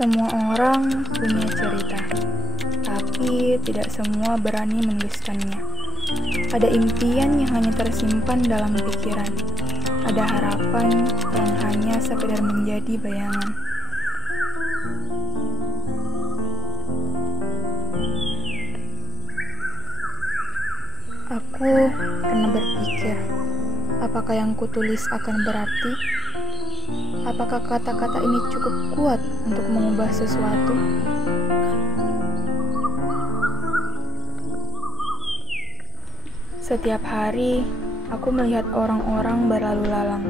Semua orang punya cerita, tapi tidak semua berani menuliskannya. Ada impian yang hanya tersimpan dalam pikiran. Ada harapan yang hanya sekedar menjadi bayangan. Aku pernah berpikir, apakah yang kutulis akan berarti? Apakah kata-kata ini cukup kuat untuk mengubah sesuatu? Setiap hari, aku melihat orang-orang berlalu lalang.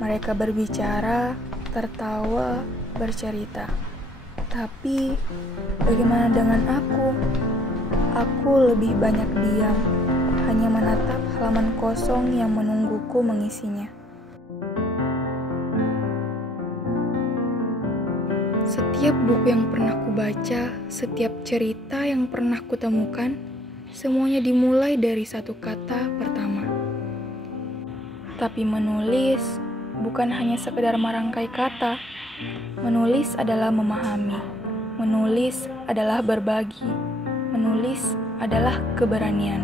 Mereka berbicara, tertawa, bercerita. Tapi, bagaimana dengan aku? Aku lebih banyak diam, hanya menatap halaman kosong yang menungguku mengisinya. Setiap buku yang pernah kubaca, setiap cerita yang pernah kutemukan, semuanya dimulai dari satu kata pertama. Tapi menulis bukan hanya sekedar merangkai kata. Menulis adalah memahami. Menulis adalah berbagi. Menulis adalah keberanian.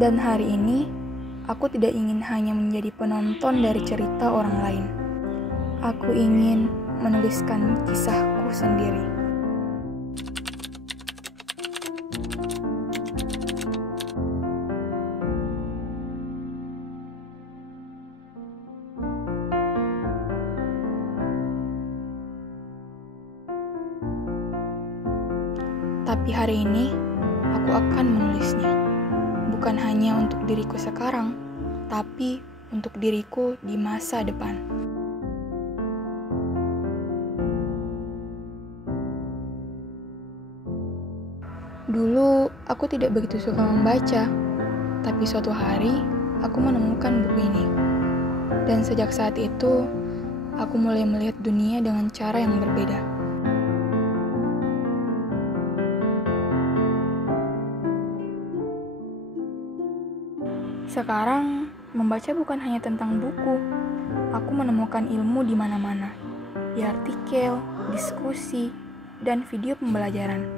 Dan hari ini, aku tidak ingin hanya menjadi penonton dari cerita orang lain. Aku ingin menuliskan kisahku sendiri. Tapi hari ini, aku akan menulisnya. Bukan hanya untuk diriku sekarang, tapi untuk diriku di masa depan. Dulu, aku tidak begitu suka membaca, tapi suatu hari, aku menemukan buku ini. Dan sejak saat itu, aku mulai melihat dunia dengan cara yang berbeda. Sekarang, membaca bukan hanya tentang buku. Aku menemukan ilmu di mana-mana, di artikel, diskusi, dan video pembelajaran.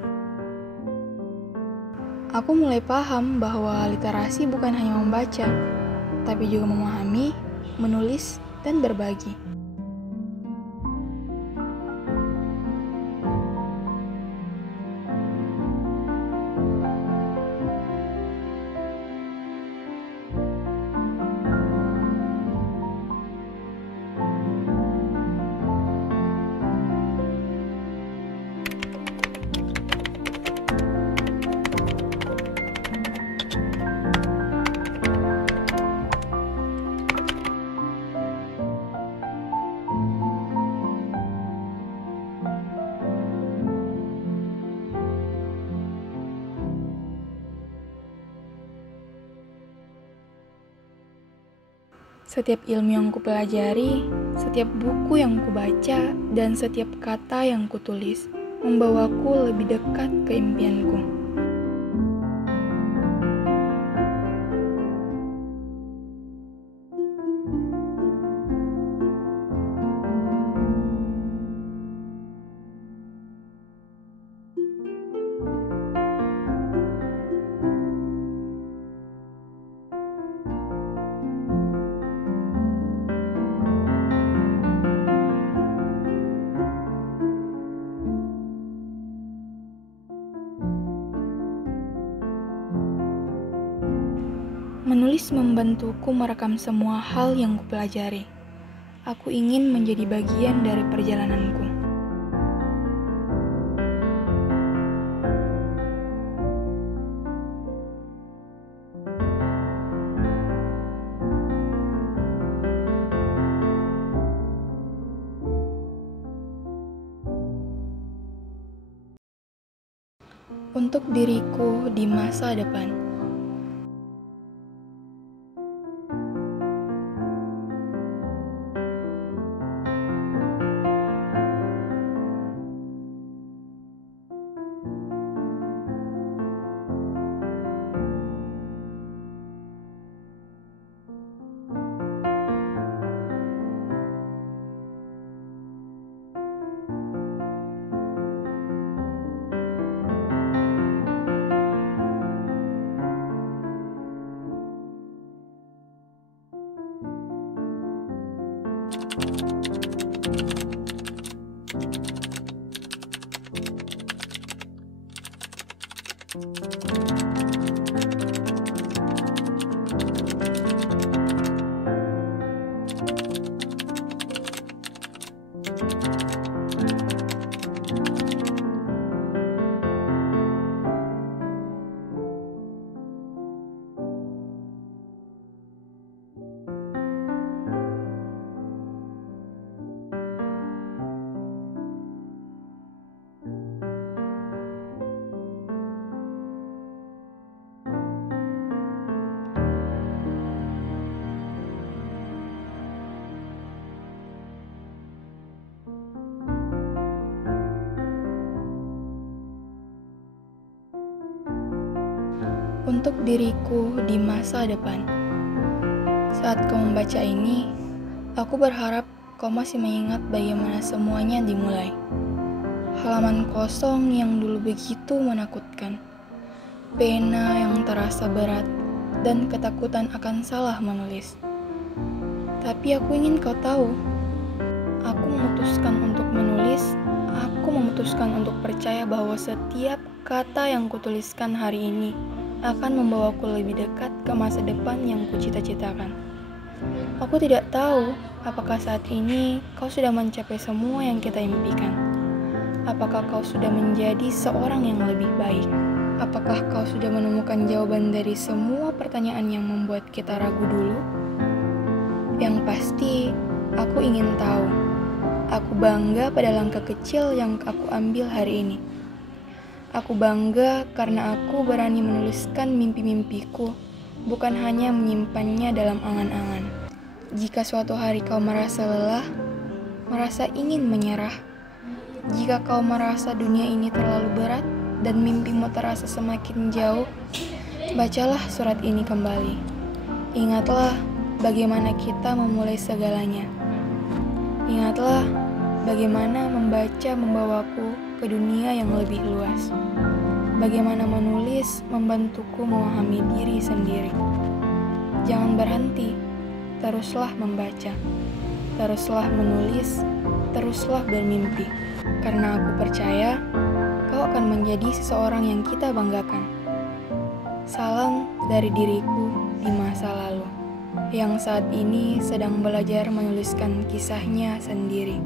Aku mulai paham bahwa literasi bukan hanya membaca, tapi juga memahami, menulis, dan berbagi. Setiap ilmu yang kupelajari, setiap buku yang kubaca, dan setiap kata yang kutulis membawaku lebih dekat ke impianku. Menulis membantuku merekam semua hal yang kupelajari. Aku ingin menjadi bagian dari perjalananku. Untuk diriku di masa depan. untuk diriku di masa depan. Saat kau membaca ini, aku berharap kau masih mengingat bagaimana semuanya dimulai. Halaman kosong yang dulu begitu menakutkan, pena yang terasa berat, dan ketakutan akan salah menulis. Tapi aku ingin kau tahu, aku memutuskan untuk menulis, aku memutuskan untuk percaya bahwa setiap kata yang kutuliskan hari ini akan membawaku lebih dekat ke masa depan yang kucita-citakan. Aku tidak tahu apakah saat ini kau sudah mencapai semua yang kita impikan. Apakah kau sudah menjadi seorang yang lebih baik? Apakah kau sudah menemukan jawaban dari semua pertanyaan yang membuat kita ragu dulu? Yang pasti, aku ingin tahu. Aku bangga pada langkah kecil yang aku ambil hari ini. Aku bangga karena aku berani menuliskan mimpi-mimpiku, bukan hanya menyimpannya dalam angan-angan. Jika suatu hari kau merasa lelah, merasa ingin menyerah, jika kau merasa dunia ini terlalu berat dan mimpimu terasa semakin jauh, bacalah surat ini kembali. Ingatlah bagaimana kita memulai segalanya. Ingatlah bagaimana membaca membawaku ke dunia yang lebih luas. Bagaimana menulis membantuku memahami diri sendiri. Jangan berhenti, teruslah membaca, teruslah menulis, teruslah bermimpi. Karena aku percaya kau akan menjadi seseorang yang kita banggakan. Salam dari diriku di masa lalu, yang saat ini sedang belajar menuliskan kisahnya sendiri.